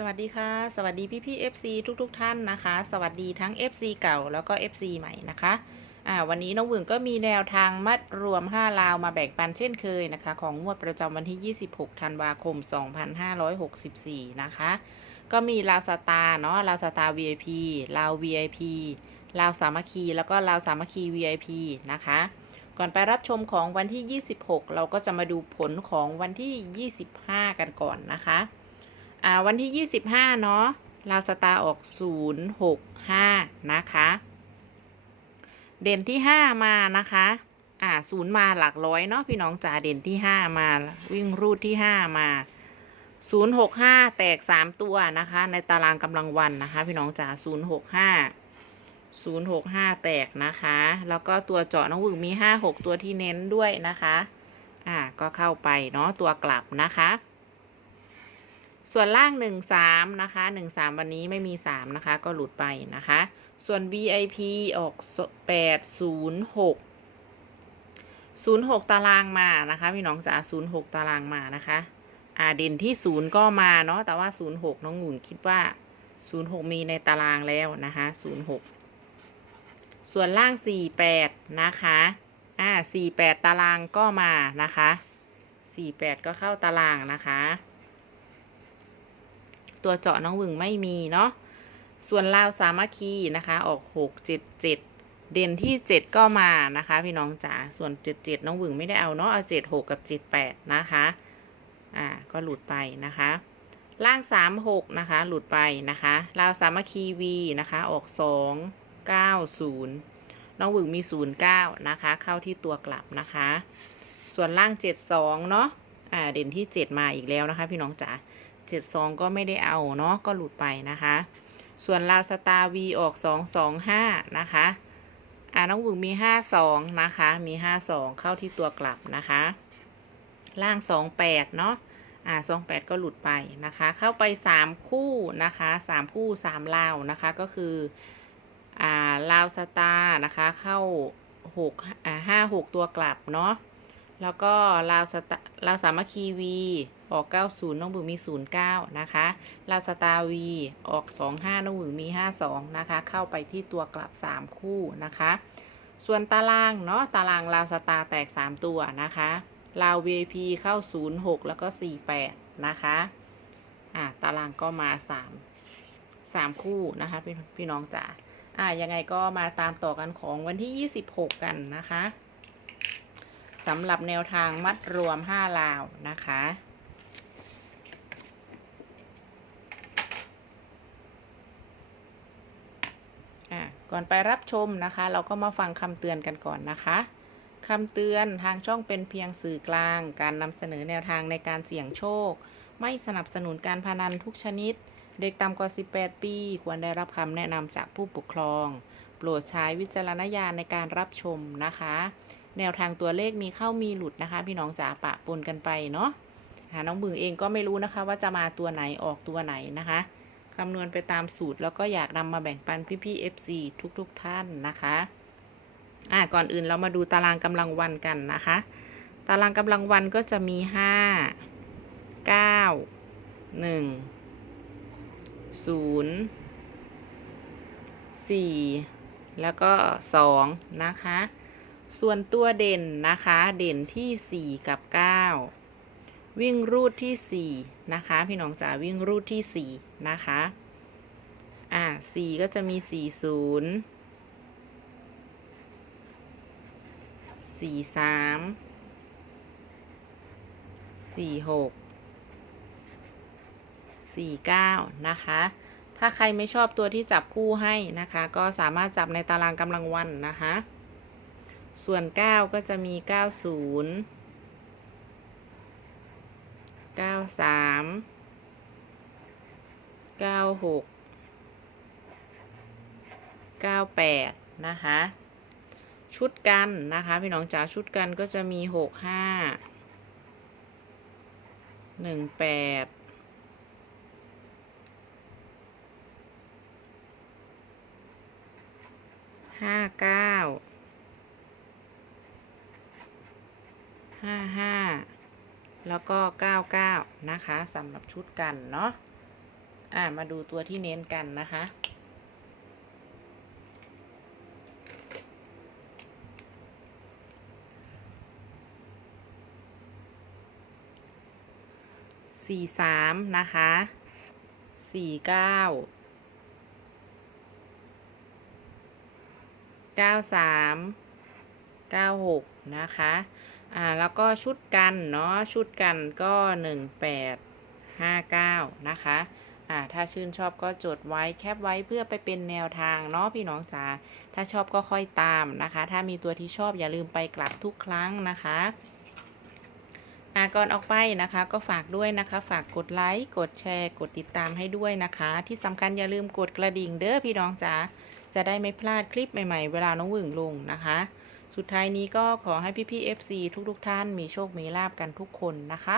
สวัสดีค่ะ สวัสดีพี่พี่ FC ทุกๆทท่านนะคะ สวัสดีทั้ง FC เก่าแล้วก็ FC ใหม่นะคะอ่าวันนี้น้องหวึงก็มีแนวทางมัดรวม 5 ลาวมาแบ่งปันเช่นเคยนะคะ ของงวดประจำวันที่ 26 ธันวาคม 2564 นะคะ ก็มีลาวสตาร์เนาะลาวสตาร์ VIP ลาว VIP ลาวสามัคคีแล้วก็ลาวสามัคคี VIP นะคะก่อนไปรับชมของวันที่ 26 เราก็จะมาดูผลของวันที่ 25 กันก่อนนะคะ อ่าวันที่ 25 เนาะลาวสตาร์ออก 065 นะคะ เด่นที่ 5 มานะคะอ่าศูนย์มาหลักร้อยเนาะพี่น้องจ๋าเด่นที่ 5 มาวิ่งรูดที่ 5 มา 065 แตก 3 ตัวนะคะ ในตารางกำลังวันนะคะ พี่น้องจ๋า065 065 แตกนะคะ แล้วก็ตัวเจาะน้องวึงมี 5 6 ตัวที่เน้นด้วยนะคะ อ่า ก็เข้าไปเนาะตัวกลับนะคะ ส่วนล่าง 1 3 นะคะ 1 3 วันนี้ไม่มี 3 นะคะ ก็หลุดไปนะคะ ส่วน VIP ออก 8 0 6 0 6 ตารางมานะคะ พี่น้องจ๋า0 6 ตารางมานะคะ อ่าเด่นที่ 0 ก็มาเนาะแต่ว่า 0 6 น้องหนุนคิดว่า 0 6 มีในตารางแล้วนะคะ 0 6 ส่วนล่าง 4 8 นะคะ อ่า4 8 ตารางก็มานะคะ 4 8 ก็เข้าตารางนะคะ ตัวเจาะน้องหวึงไม่มีเนาะส่วนลาวสามัคคีนะคะ ออกหกเจ็ดเจ็ดเด่นที่เจ็ดก็มานะคะ พี่น้องจ๋าส่วนเจ็ดเจ็ดน้องหวึงไม่ได้เอาเนาะเอาเจ็ดหกกับเจ็ดแปดนะคะอ่าก็หลุดไปนะคะล่างสามหกนะคะ หลุดไปนะคะลาวสามัคคีวีนะคะ ออกสองเก้าศูนย์น้องหวึงมีศูนย์เก้านะคะ เข้าที่ตัวกลับนะคะ ส่วนล่างเจ็ดสองเนาะอ่าเด่นที่เจ็ดมาอีกแล้วนะคะ พี่น้องจ๋า เจ็ดสองก็ไม่ได้เอาเนาะก็หลุดไปนะคะ ส่วนลาวสตาร์วีออกสองสองห้านะคะ อ่าน้องหวึงมีห้าสองนะคะ มีห้าสองเข้าที่ตัวกลับนะคะ ล่างสองแปดเนาะอ่าสองแปดก็หลุดไปนะคะ เข้าไปสามคู่นะคะสามคู่สามลาวนะคะ ก็คือ อ่าลาวสตาร์นะคะ เข้าหกอ่าห้าหกตัวกลับเนาะแล้วก็ลาวสตาลาวสามัคคีวี ออก 90 น้องบึงมี 09 นะคะ ลาสตาวีออก 25 น้องบึงมี 52 นะคะ เข้าไปที่ตัวกลับ 3 คู่นะคะ ส่วนตารางเนาะ ตารางลาสตาแตก 3 ตัวนะคะ ลาว VIP เข้า 06 แล้วก็ 48 นะคะ อ่า ตารางก็มา 3 3 คู่นะคะพี่พี่น้องจ๋า อ่า ยังไงก็มาตามต่อกันของวันที่ 26 กันนะคะสำหรับแนวทางมัดรวม 5 ลาวนะคะ อะ ก่อนไปรับชมนะคะ เราก็มาฟังคำเตือนกันก่อนนะคะคำเตือนทางช่องเป็นเพียงสื่อกลาง การนำเสนอแนวทางในการเสี่ยงโชค ไม่สนับสนุนการพนันทุกชนิด เด็กต่ำกว่า 18 ปี ควรได้รับคำแนะนำจากผู้ปกครอง โปรดใช้วิจารณญาณในการรับชมนะคะ แนวทางตัวเลขมีเข้ามีหลุดนะคะ พี่น้องจ๋าปะปนกันไปเนาะน้องบึงเองก็ไม่รู้นะคะว่าจะมาตัวไหนออกตัวไหนนะคะ คำนวณไปตามสูตร แล้วก็อยากนำมาแบ่งปันพี่ๆ FC ทุกๆทท่านนะคะอ่าก่อนอื่นเรามาดูตารางกำลังวันกันนะคะ ตารางกำลังวันก็จะมี 5 9 1 0 4 แล้วก็ 2 นะคะ ส่วนตัวเด่นนะคะ เด่นที่ 4 กับ 9 วิ่งรูดที่ 4 นะคะ พี่น้องจ๋าวิ่งรูดที่ 4 นะคะ อ่า4ก็จะมี 4 0 4 3 4 6 4 9 นะคะ ถ้าใครไม่ชอบตัวที่จับคู่ให้นะคะ ก็สามารถจับในตารางกำลังวันนะคะ ส่วน 9 ก็จะมี 90 เก้าสามเก้าหกเก้าแปดนะคะ ชุดกันนะคะ พี่น้องจ๋าชุดกันก็จะมีหกห้าหนึ่งแปดห้าเก้าห้าห้า แล้วก็เก้าเก้านะคะสำหรับชุดกันเนาะอ่ามาดูตัวที่เน้นกันนะคะ สี่สามนะคะ สี่เก้า เก้าสาม เก้าหกนะคะ อ่าแล้วก็ชุดกันเนาะชุดกันก็หนึ่งแปดห้าเก้านะคะอ่าถ้าชื่นชอบก็จดไว้แคปไว้เพื่อไปเป็นแนวทางเนาะพี่น้องจ๋าถ้าชอบก็ค่อยตามนะคะ ถ้ามีตัวที่ชอบอย่าลืมไปกลับทุกครั้งนะคะอ่าก่อนออกไปนะคะก็ฝากด้วยนะคะ ฝากกดไลค์กดแชร์ กดติดตามให้ด้วยนะคะ ที่สำคัญอย่าลืมกดกระดิ่งเด้อพี่น้องจ๋าจะได้ไม่พลาดคลิปใหม่ ๆ เวลาน้องหวึงลงนะคะ สุดท้ายนี้ก็ขอให้พี่ๆ FC ทุกๆ ท่านมีโชค มีลาบกันทุกคนนะคะ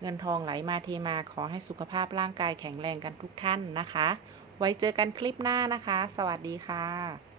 เงินทองไหลมาเทมาขอให้สุขภาพร่างกายแข็งแรงกันทุกท่านนะคะ ไว้เจอกันคลิปหน้านะคะ สวัสดีค่ะ